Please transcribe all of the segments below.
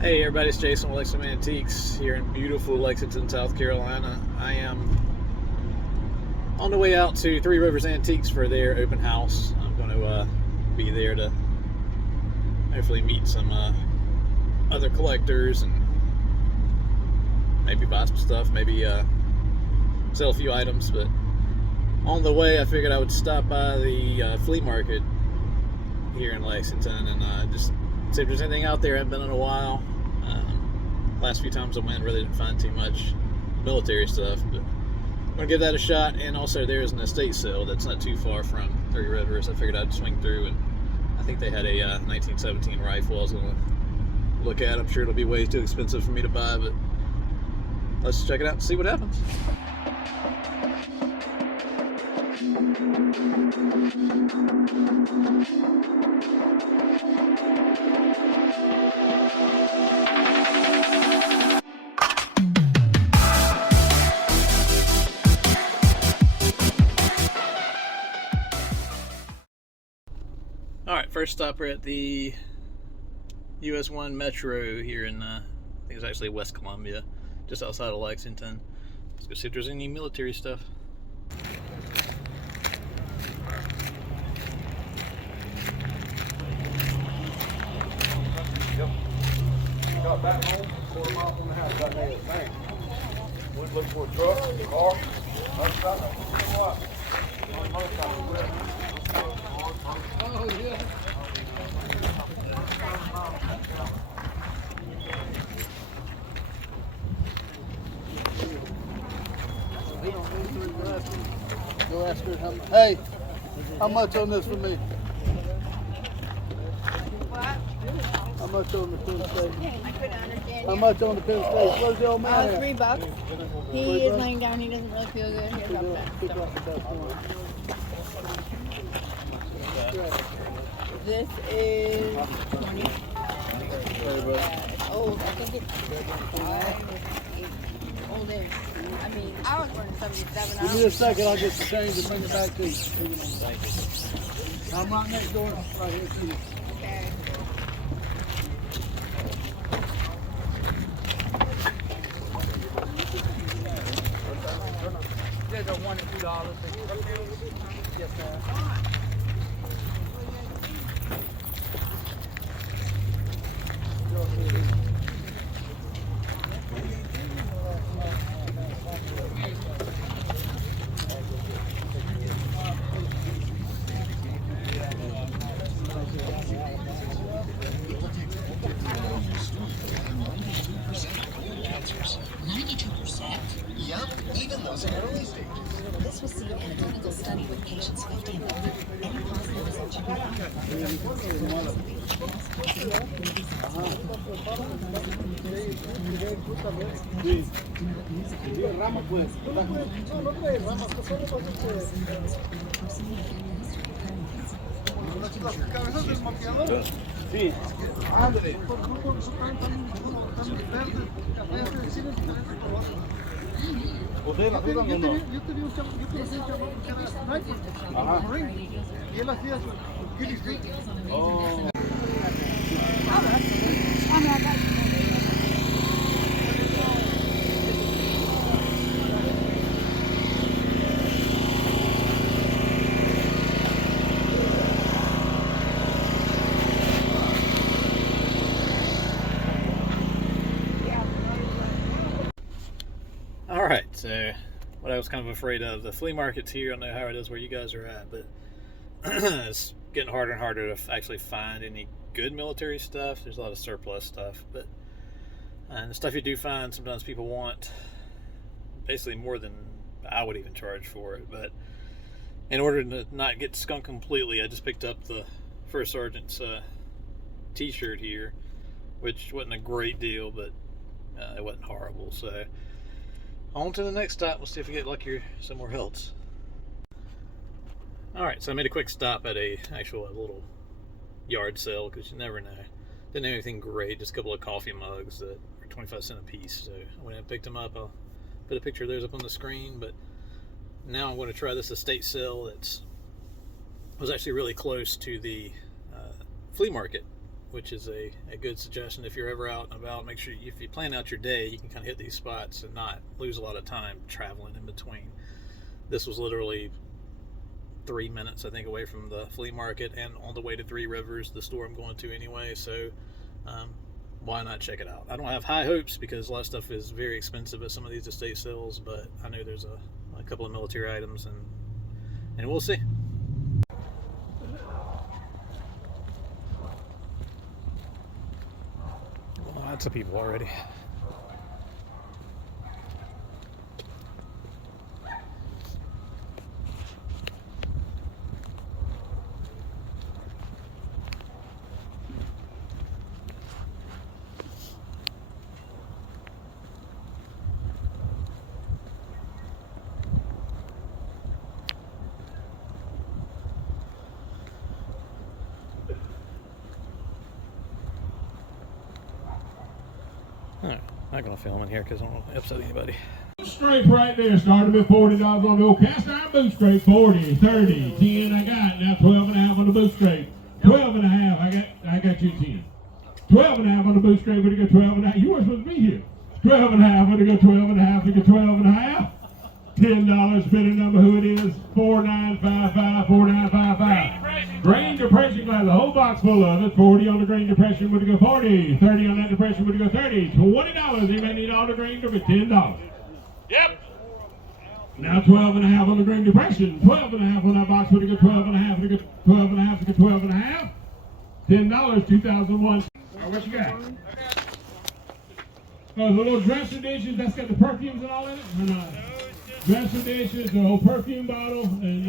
Hey everybody, it's Jason with Militaria and Mantiques here in beautiful Lexington, South Carolina. I am on the way out to Three Rivers Antiques for their open house. I'm going to be there to hopefully meet some other collectors and maybe buy some stuff, maybe sell a few items. But on the way, I figured I would stop by the flea market here in Lexington and just see if there's anything out there. I haven't been in a while. Last few times I went, really didn't find too much military stuff, but I'm gonna give that a shot. And also, there's an estate sale that's not too far from Three Rivers. I figured I'd swing through, and I think they had a 1917 rifle I was gonna look at. I'm sure it'll be way too expensive for me to buy, but let's check it out and see what happens. Alright, first stop, we're at the US 1 Metro here in, I think it's actually West Columbia, just outside of Lexington. Let's go see if there's any military stuff. Yep. You got back home, quarter mile from the house, got there. Thanks. Went looking for a truck, car. Oh, yeah. Go ask her how much. Hey, how much on this for me? What? How much on the Penn State? I couldn't understand How you. much on the Penn State? Where's the old man at? $3. He is laying down. He doesn't really feel good. Here's up that Pick stuff. up the best one. This is 20. It's old. I think it's 5 or 8. Old age. I mean, I was born in 77. Give me a second, I'll get the change and bring it back to you. I'm right next door, right here to you. Okay. There's a $1 and $2. Yes, sir. Yup, even those in early stages. This was seen in a clinical study with patients 50 and older. Any positive results you can Sí, ándale. ¿Ustedes la juegan o no? Yo tenía un chavo, yo conocí un chavo que era sniper, marine, y él hacía su kill streak. Oh. Alright, so what I was kind of afraid of, the flea market's here. I don't know how it is where you guys are at, but it's getting harder and harder to actually find any good military stuff. There's a lot of surplus stuff, but and the stuff you do find, sometimes people want basically more than I would even charge for it. But in order to not get skunked completely, I just picked up the First Sergeant's t-shirt here, which wasn't a great deal, but it wasn't horrible. So on to the next stop. We'll see if we get luckier somewhere else. Alright, so I made a quick stop at a little yard sale, because you never know. Didn't have anything great, just a couple of coffee mugs that are 25 cents a piece. So I went and picked them up. I'll put a picture of those up on the screen. But now I'm going to try this estate sale that was actually really close to the flea market which is a good suggestion if you're ever out and about. Make sure if you plan out your day, you can kind of hit these spots and not lose a lot of time traveling in between. This was literally 3 minutes, I think, away from the flea market and on the way to Three Rivers, the store I'm going to anyway. So why not check it out? I don't have high hopes because a lot of stuff is very expensive at some of these estate sales, but I know there's a couple of military items, and we'll see. Lots of people already. Alright, not gonna film in here because I don't want to upset anybody. Scrape right there, started at $40 on the old cast iron boot scrape. 40, 30, 10, I got. Now 12 and a half on the boot scrape. 12 and a half, I got you 10. 12 and a half on the boot scrape, we're gonna go 12 and a half. You weren't supposed to be here. 12 and a half, we're gonna go 12 and a half, we go 12 and a half. $10, bid a number, who it is, 4955, 4955. Grain depression glass, the whole box full of it. 40 on the grain depression, we're gonna go 40. 30 on that depression, we're gonna go 30. $20, anybody need all the grain depression? $10. Yep. Now 12 and a half on the grain depression. 12 and a half on that box, we're gonna go 12 and a half, we're gonna go 12 and a half, we're gonna go 12 and a half. $10, 2001. All right, what you got? Oh, the little dresser dishes, that's got the perfumes and all in it? Or not? Dresser dishes, the whole perfume bottle, and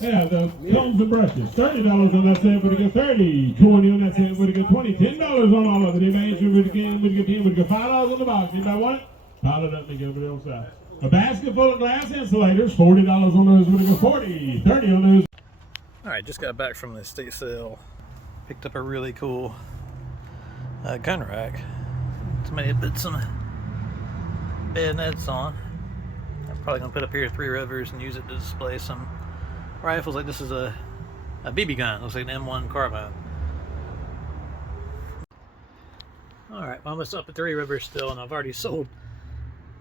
yeah, the combs and brushes. $30 on that set, would it go 30. 20 on that set, would it go 20. $10 on all of it. Anybody answer, would it go 10, would it go $5 on the box? Anybody want it? Pile it up and give it on the side. A basket full of glass insulators, $40 on those, would it go 40. 30 on those. Alright, just got back from the estate sale. Picked up a really cool gun rack. Somebody had put some bayonets on. I'm probably going to put up here at Three Rivers and use it to display some rifles. Like this is a BB gun. Looks like an M1 carbine. Alright, well, I'm almost up at Three Rivers still, and I've already sold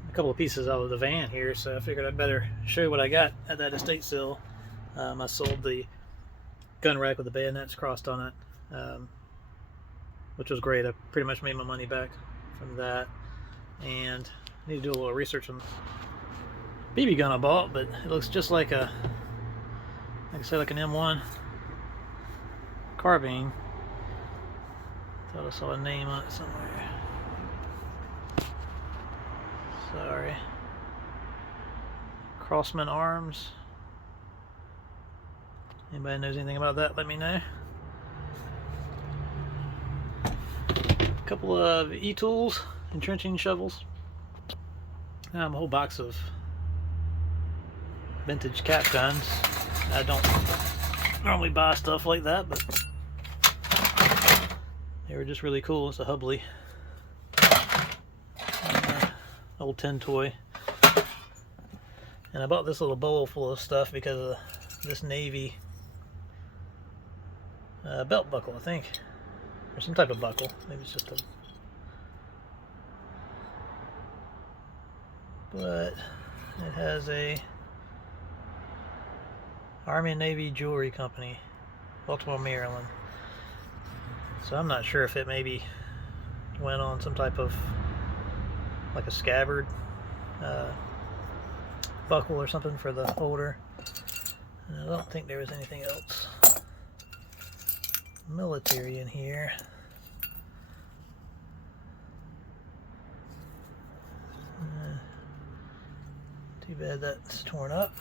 a couple of pieces out of the van here, so I figured I'd better show you what I got at that estate sale. I sold the gun rack with the bayonets crossed on it, which was great. I pretty much made my money back from that, and I need to do a little research on the BB gun I bought, but it looks just like a, like I said, like an M1 carbine. Thought I saw a name on it somewhere. Sorry. Crossman Arms. Anybody knows anything about that, let me know. A couple of e-tools, entrenching shovels. A whole box of vintage cap guns. I don't normally buy stuff like that, but they were just really cool. It's a Hubley old tin toy. And I bought this little bowl full of stuff because of this navy belt buckle, I think. Or some type of buckle. Maybe it's just a... But it has a Army and Navy Jewelry Company, Baltimore, Maryland. So I'm not sure if it maybe went on some type of, like a scabbard buckle or something for the holder. And I don't think there was anything else military in here. Too bad that's torn up.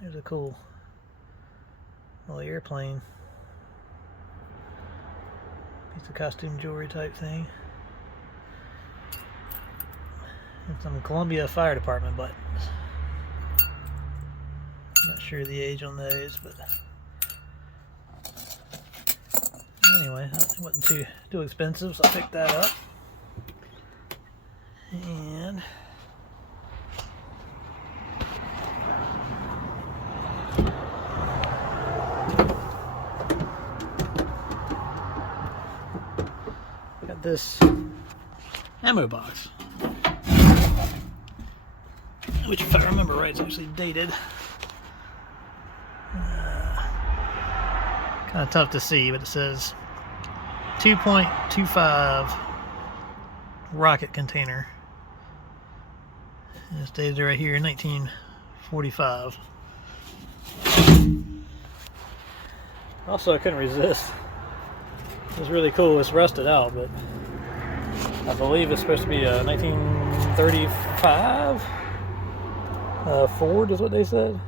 There's a cool little airplane. Piece of costume jewelry type thing. And some Columbia Fire Department buttons. Not sure the age on those, but anyway, it wasn't too expensive, so I picked that up. And this ammo box, which, if I remember right, is actually dated. Kind of tough to see, but it says 2.25 rocket container. And it's dated right here in 1945. Also, I couldn't resist. It was really cool. It's rusted out, but I believe it's supposed to be a 1935 Ford is what they said.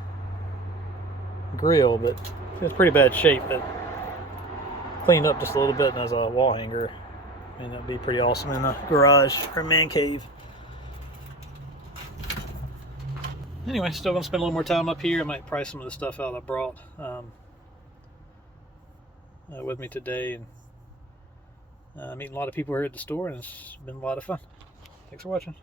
Grill, but it's pretty bad shape, but cleaned up just a little bit and as a wall hanger. I mean, that'd be pretty awesome in a garage or a man cave. Anyway, still gonna spend a little more time up here. I might price some of the stuff out I brought with me today, and meeting a lot of people here at the store, and it's been a lot of fun. Thanks for watching.